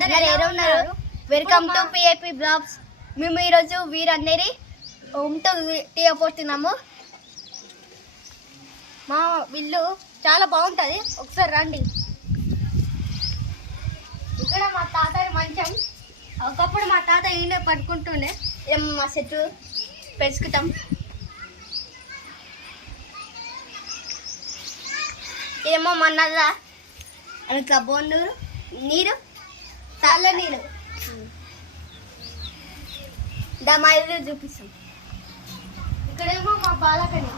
అందరూ ఎలా ఉన్నారు? Welcome to PIP blogs. మేము ఈరోజు వీరందరి హోమ్తో టీ పోతున్నాము. మా ఇల్లు చాలా బాగుంటుంది, ఒకసారి రండి. ఇక్కడ మా తాతయ్య మంచం, ఒకప్పుడు మా తాత ఈయన పడుకుంటుండే. ఏమో మా చెట్టు పెంచుకుంటాం. ఏమో మా నల్ల అట్లా బోండూరు నీరు, చల్ల నీరు. మా ఇల్లు చూపిస్తాం. ఇక్కడేమో మా బాలకని.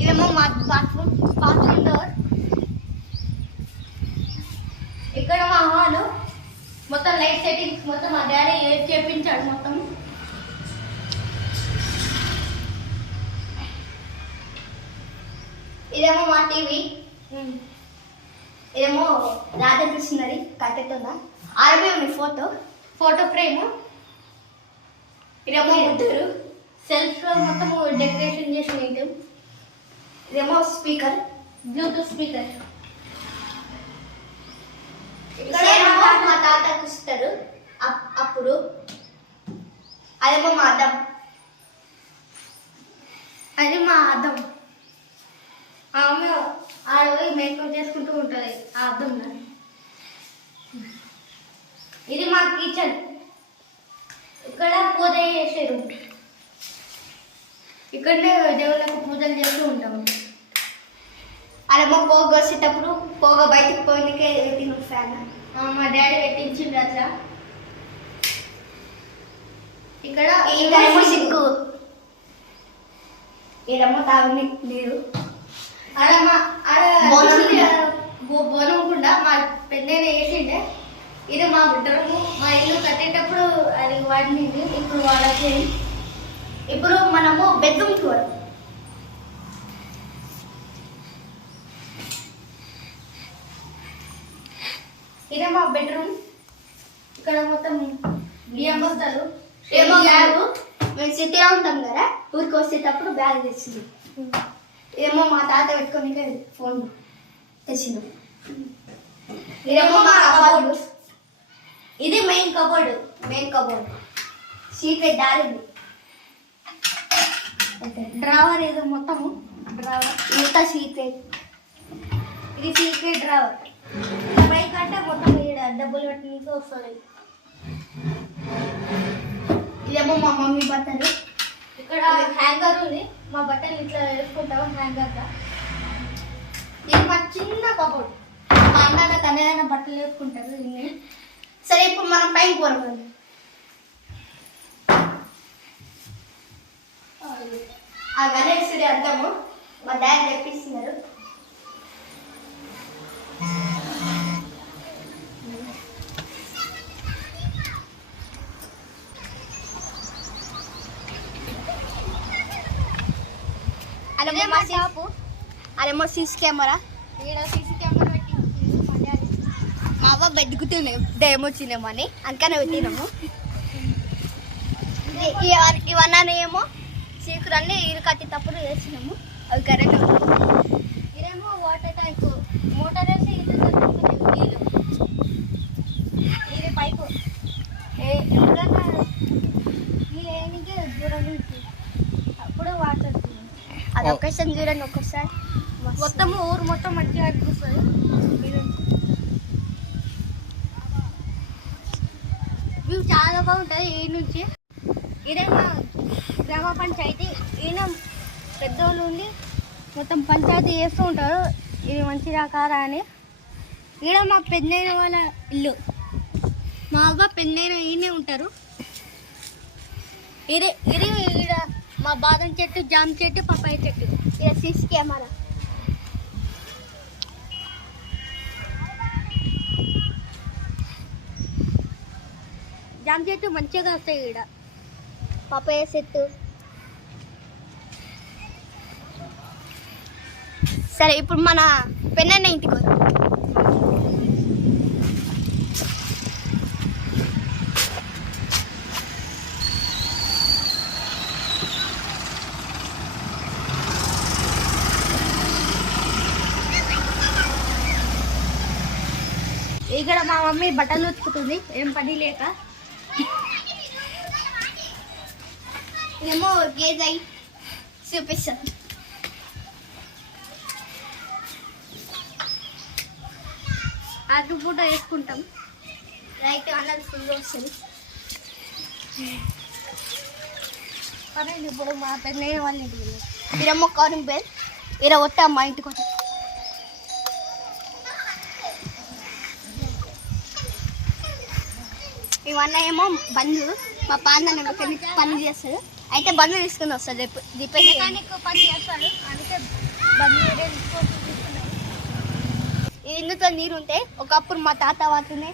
ఇదేమో మా బాత్రూమ్ డోర్. ఇక్కడ మా హాలు మొత్తం లైట్ సెట్టింగ్స్ మొత్తం మా డాడీ చేపించాడు మొత్తం. ఇదేమో మా టీవీ. ఇదేమో రాధాకృష్ణది కట్టెతుందా, అరబీ ఉంది ఫోటో ఫ్రేమ్. ఇదేమో బుద్ధుడు సెల్ఫ్ లో మొత్తం డెకరేషన్ చేసి ఏంటి. ఇదేమో స్పీకర్, బ్లూటూత్ స్పీకర్. మా తాతకు ఇస్తారు అప్పుడు. అదేమో మా అద్దం, అది మా అద్దం. ఆమె ఆడపోయి మేకప్ చేసుకుంటూ ఉంటుంది ఆ అద్దంలో. ఇది మా కిచెన్. ఇక్కడ పూజ చేసారు. ఇక్కడనే దేవుళ్ళకు పూజలు చేస్తూ ఉంటాము. అదేమో పోగ వచ్చేటప్పుడు పోగ బయటకు పోయినకే పెట్టిన ఫ్యాన్ మా డాడీ పెట్టించిండు అట్లా. ఇక్కడ ఇదేమో సిగ్గు, ఇదేమో తాగు నీరు. బోనకుండా మా పెద్దైన వేసిండే. ఇది మా బుట్టరము. మా ఇల్లు కట్టేటప్పుడు అది వాడినింది, ఇప్పుడు వాడట్లేదు. ఇప్పుడు మనము బెడ్రూమ్ టూర్. ఇదే మా బెడ్రూమ్. ఇక్కడ మొత్తం బియ్యం బస్తాలు. ఏమో బ్యాగు, మేము సిటీలో ఉంటాం కదా, ఊరికి వచ్చేటప్పుడు బ్యాగ్ తెచ్చింది. ఇదేమో మా తాత పెట్టుకోనికే ఫోన్ తెచ్చిండు. ఇదేమో మా కబోర్డు. ఇది మెయిన్ కబోర్డు. సీక్రెట్ దారి డ్రావర్. ఏదో మొత్తము డ్రావర్ ఇంత సీక్రెట్. ఇది సీక్రెట్ డ్రావర్. పైకి అంటే మొత్తం డబ్బులు పెట్టడానికి వస్తుంది. ఇదేమో మా మమ్మీ బట్టలు. ఇక్కడ హ్యాంగర్ ఉంది, మా బట్టలు ఇట్లా వేసుకుంటాము హ్యాంగర్గా. ఇది మా చిన్న కబోర్డ్. మా అన్న తనేదైనా బట్టలు వేసుకుంటారు. సరే, ఇప్పుడు మనం పైకి పోరాలి. ఆ గణేశుడి అర్థము మా డాడీ తెప్పిస్తున్నారు. అదేమో సీసీ కెమెరా. సీసీ కెమెరా పెట్టి మా అవ్వ బెడ్డుకుతుండే దయ్యం వచ్చిందేమో అని, అందుకనే పెట్టినాము. ఇవన్నీ ఏమో చీకులన్నీ ఇరు కట్టేటప్పుడు వేసినాము. అవి కరెంట్. ఇదేమో వాటర్ ట్యాంక్. మోటార్ వేసి నీళ్ళు ఇది పైపు. ఎప్పుడన్నా నీళ్ళు వేయడానికి దూరం నుంచి అప్పుడు వాటర్. అది ఒకేసారి చూడండి, ఒక్కసారి మొత్తం ఊరు మొత్తం మంచిగా అనిపిస్తుంది. వ్యూ చాలా బాగుంటుంది ఈ నుంచి. ఇదేమో గ్రామ పంచాయతీ. ఈయన పెద్దోళ్ళు ఉండి మొత్తం పంచాయతీ చేస్తూ ఉంటారు. ఇది మంచిగా కారా అని. ఈడ మా పెద్దైన వాళ్ళ ఇల్లు. మా అవ్వ పెద్దైన ఈయనే ఉంటారు. ఇది ఈడ మా బాదం చెట్టు, జామ చెట్టు, పప్పాయ చెట్టు. ఇక సీసీ కెమెరా. జామ చెట్టు మంచిగా వస్తాయి. ఈడ పప్పాయ చెట్టు. సరే, ఇప్పుడు మన పెన్నన్న ఇంటికి వద్దాం. ఇక్కడ మా మమ్మీ బట్టలు ఉతుకుతుంది ఏం పని లేక. ఏమో గేజ్ అయి చూపిస్తాను. అటు పూట వేసుకుంటాం రైట్ అన్నది ఫుల్ వస్తుంది. కానీ ఇప్పుడు మా పెద్దయ్య వాళ్ళ ఇంటికి వెళ్ళాం. ఇరమ్మ కారం పేరు కొట్టా మా ఇంటికి వచ్చి. ఇవన్నీ ఏమో బంధు మా పాన్న పని చేస్తాడు. అయితే బంధు తీసుకుని వస్తాడు. మెకానిక్ పని చేస్తాడు. అందుకే బంధు తీసుకొని తీసుకున్నాడు. ఇందుతో నీరు ఉంటే ఒకప్పుడు మా తాత వాడుతుండే.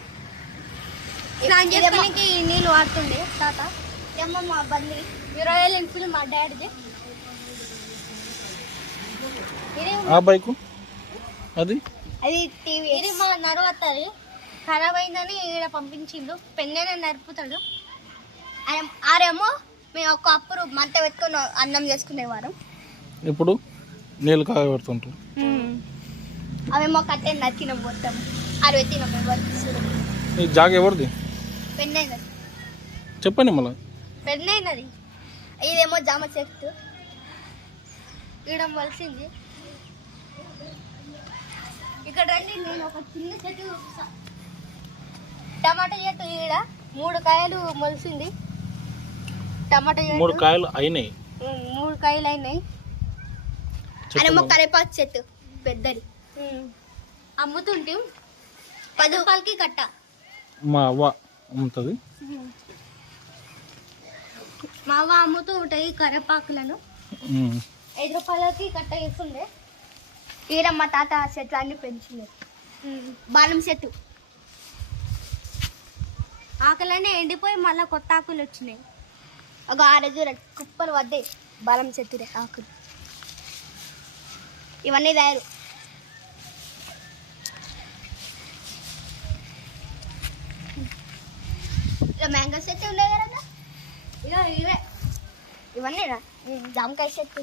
స్నానం చేసుకోవడానికి నీళ్ళు వాడుతుండే తాత. ఏమో మా బండి రాయల్ ఎన్ఫీల్డ్ మా డాడీది. ఆ బైకు అది టీవీ. ఇది మా నరవత్తది ఖరాబ్ అయిందని ఈడ పంపించిండు. పెన్నైనా నరుపుతాడు. ఆరేమో మేము ఒక అప్పుడు మంట పెట్టుకొని అన్నం చేసుకునేవారు. ఇప్పుడు నీళ్ళు కాగబెడుతుంటాం. అవేమో కట్టే నచ్చినాం మొత్తం. అది పెట్టినాం ఎవరికి. ఈ జాగ ఎవరిది? పెన్నైనది. చెప్పండి మళ్ళీ. పెన్నైనది. ఇదేమో జామ చెట్టు ఈడ వలిసింది. ఇక్కడ రండి, నేను ఒక చిన్న చెట్టు చూపిస్తా. టమాటా చెట్టు ఈడ 3 కాయలు మొలిసింది. టమాటా చెట్టు 3 కాయలు అయినాయి. 3 కాయలు అయినాయి. అదేమో కరివేపాకు చెట్టు పెద్దది. అమ్ముతుంటే 10 రూపాయలకి కట్ట. మా అవ్వ అమ్ముతుంది. మా అవ్వ అమ్ముతూ ఉంటాయి కరివేపాకులను. 5 రూపాయలకి కట్ట వేస్తుండే. ఈడ మా తాత చెట్లు అన్ని పెంచింది. బాలం చెట్టు ఆకులన్నీ ఎండిపోయి మళ్ళీ కొత్త ఆకులు వచ్చినాయి. ఒక 6 కుప్పలు వద్దాయి బాలం చెట్టు ఆకులు. ఇవన్నీ తయారు. ఇలా మ్యాంగో చెట్టు ఉన్నాయి కదా. ఇక ఇవే ఇవన్నీ జామకాయ చెట్టు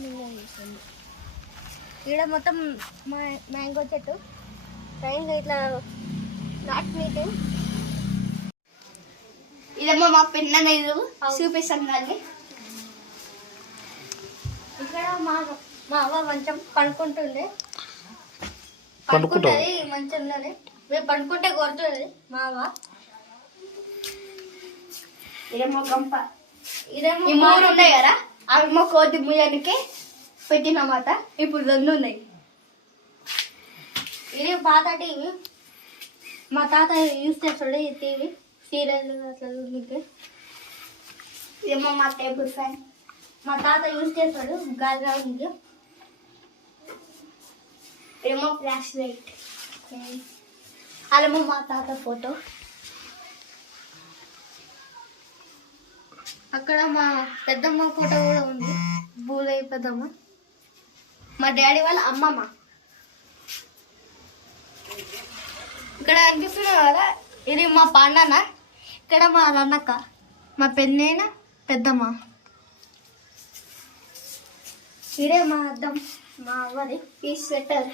ఇక్కడ మొత్తం మ్యాంగో చెట్టు ట్రైన్గా ఇట్లా నాట్ మీట్. ఇదేమో మా పిన్న చూపిస్తాను కానీ ఇక్కడ మా అవ్వ మంచం పడుకుంటుండే. పడుకుంటుంది మంచంలోనే. మేము పడుకుంటే కొడుతుంది మా అవ్వ. ఇదేమో గంప. ఇదేమో 3 ఉన్నాయి కదా, అవేమో కోతి ముయ్యానికి పెట్టినమాట. ఇప్పుడు 2 ఉన్నాయి. ఇది పాత టీవీ. మా తాత యూజ్ చేస్తాడు ఈ టీవీ. సీరియల్ అట్లా చూస్తే. ఇదేమో మా టేబుల్ ఫ్యాన్. మా తాత యూజ్ చేస్తాడు గాలి రావడానికి. ఇదేమో ఫ్లాష్ లైట్. అదేమో మా తాత ఫోటో. అక్కడ మా పెద్దమ్మ ఫోటో కూడా ఉంది. బూలయ్య పెద్దమ్మ. మా డాడీ వాళ్ళ అమ్మమ్మ. ఇక్కడ అనిపిస్తుంది కదా, ఇది మా పాండన్న. ఇక్కడ మా రన్నక్క, మా పెన్నైన పెద్దమ్మ. ఇదే మా అద్దం మా అవ్వది. ఈ స్వెటర్.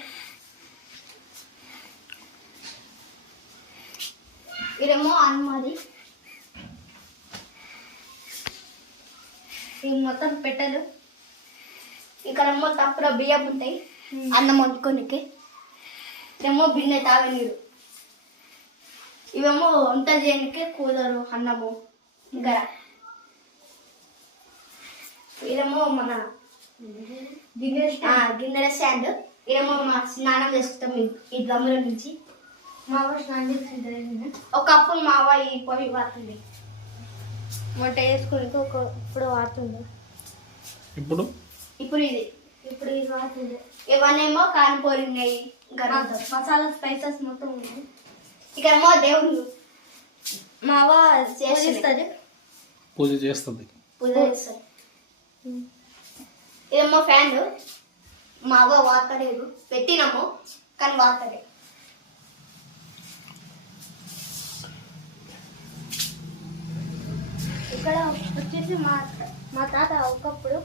ఇదేమో అన్నది. ఇవి మొత్తం పెట్టలు. ఇక్కడేమో తప్పులో బియ్యం ఉంటాయి అన్నం వండుకోనికి. ఇదేమో బిన్నె తాగే నీరు. ఇవేమో వంట చేయడానికి కూలరు అన్నము గర. ఇదేమో మన గిన్నెల స్టాండ్. ఇదేమో మా స్నానం చేసుకుంటాం ఈ డ్రమ్ముల నుంచి. మా అవ్వ స్నానం చేసుకుంటుంది. ఒకప్పుడు మా అవ్వ ఈ పొయ్యి వాడుతుంది. వంట వేసుకుని ఇప్పుడు వాడుతుంది. ఇప్పుడు ఇది వాడుతుంది. ఇవన్నేమో కానిపోయి ఉన్నాయి. మసాలా స్పైసెస్ మొత్తం ఉన్నాయి. ఇక్కడేమో దేవుడు మా అవ్వ చేస్తుంది. పూజ చేస్తుంది. ఇదేమో ఫ్యాన్. మా అవ్వ వాడతలేదు. పెట్టినాము కానీ వాడతలేదు. ఇక్కడ వచ్చేసి మా తాత ఒకప్పుడు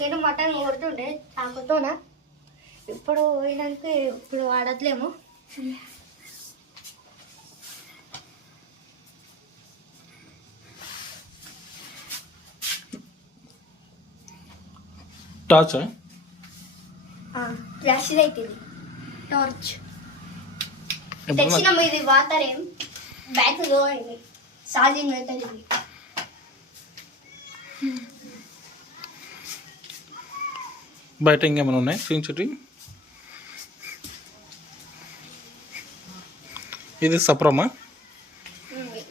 నేను మటన్ కొడుతుండే చాకుతోన. ఇప్పుడు పోయినాక ఇప్పుడు వాడట్లేము. టార్చా? ఫ్లాష్ లైట్ ఇది, టార్చ్ తెచ్చినాము. ఇది వాటర్ ఏం బ్యాక్ లో అయింది, ఛార్జింగ్ అవుతుంది ఇది. బయట ఇంకేమైనా ఉన్నాయి చూపించుటి. ఇది సప్రమా?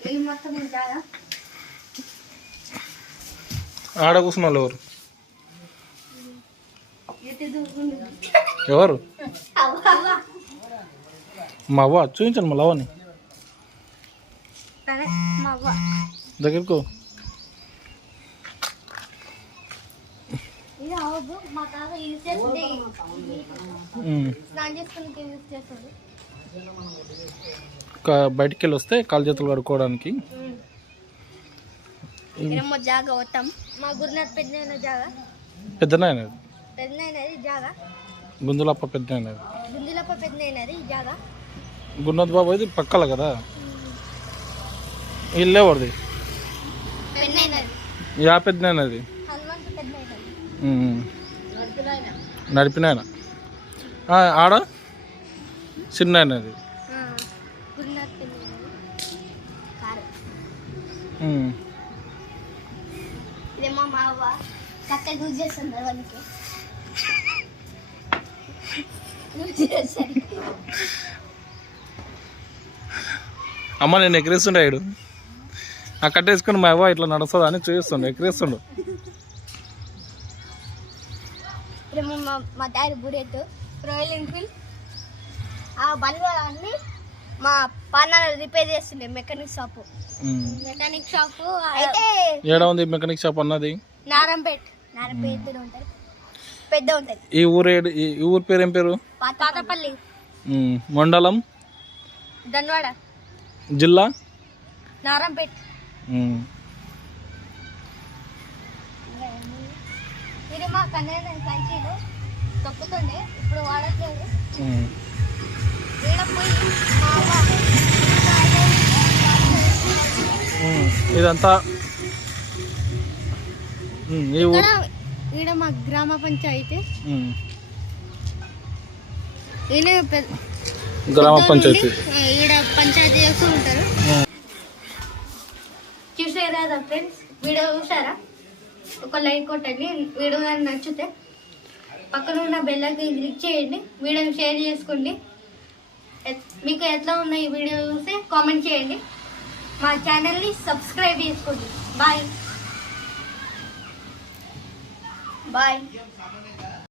ఇది మొత్తం జాగా. ఆడ కూర్చున్న వాళ్ళు ఎవరు? ఎటు దూకుంది ఎవరు? అవ్వ. మా అవ్వ. చూపించండి మా లవ్వని తనే మా అవ్వ. దగ్గరకు. ఇది అవ్వదు, మా తాత యూజ్ చేస్తుంది, స్నానం చేసుకుని యూజ్ చేస్తుంది. బయటికి వెళ్ళి వస్తే కాలు చేతులు కడుక్కోవడానికి. ఇదేమో జాగా వస్తాం. మా గురునాథ్ పెద్దనైన జాగా, పెద్దనైనది పెద్దనైనది జాగా. గుందులప్ప పెద్దనైనది, గుందిలప్ప పెద్దనైనది జాగా. గురునాథ్ బాబు ఇది పక్కల కదా. ఇల్లే వాడిది. పెద్దనైనది యా పెద్దనైనది? హనుమంతు పెద్దనైనది. నడిపినాయన. ఆడ చిన్న అయినది. గురునాథ్ పెద్దనైనది కారు. ఇదేమో మా అవ్వ కట్ట యూజ్ చేస్తుంది వాళ్ళకి. అమ్మ నేను ఎక్కిరిస్తుండే ఇడు ఆ కట్టేసుకుని మా అవ్వ ఇట్లా నడుస్తుంది అని చూపిస్తుండే, ఎక్కిరిస్తుండు. ఇదేమో మా డాడీ బుడెట్ రాయల్ ఎన్ఫీల్డ్. ఆ బండ్లు అన్ని మా పార్ట్నర్ రిపేర్ చేస్తుండే మెకానిక్ షాప్. మెకానిక్ షాప్ అయితే ఏడా ఉంది మెకానిక్ షాప్ అన్నది? నారంపేట ఉంటుంది, పెద్ద ఉంటుంది. ఈ ఊరు పేరు ఏం పేరు? పాతపల్లి. మండలం? ధన్వాడ. జిల్లా? నారంపేట. ఇది మా కన్నయ్య సైకిల్ తొక్కుతుండే, ఇప్పుడు వాడట్లేదు. పోయి మా అవ్వ ఇదంతా ఈ ఊరు. ఈడ మా గ్రామ పంచాయతీ. ఈయన గ్రామ పంచాయతీ. ఈడ పంచాయతీ చేస్తూ ఉంటారు. చూసారా కదా ఫ్రెండ్స్, వీడియో చూసారా? ఒక లైక్ కొట్టండి. వీడియో కానీ నచ్చితే పక్కన ఉన్న బెల్లకి క్లిక్ చేయండి. వీడియోని షేర్ చేసుకోండి. మీకు ఎట్లా ఉన్న ఈ వీడియో చూస్తే కామెంట్ చేయండి. మా ఛానల్ని సబ్స్క్రైబ్ చేసుకోండి. Bye bye.